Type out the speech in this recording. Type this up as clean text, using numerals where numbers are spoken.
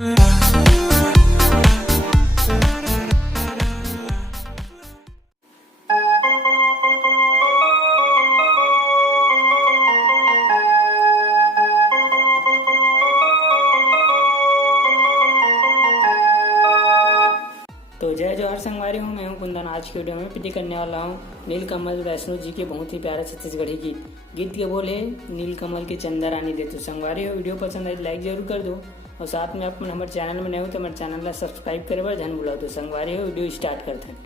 तो जय जवाहर संगवारी हूँ, मैं हूँ कुंदन। आज की वीडियो में प्ले करने वाला हूँ नीलकमल वैष्णो जी के बहुत ही प्यारे छत्तीसगढ़ी गीत के बोल है नीलकमल के चंदा रानी दे। तो संगवारी हो, वीडियो पसंद आए लाइक जरूर कर दो और साथ में आप हमारे चैनल में नए हो तो हमारे चैनल को सब्सक्राइब करे बर ध्यान बुलाओ। तो संगवारी हो, वीडियो स्टार्ट करते हैं।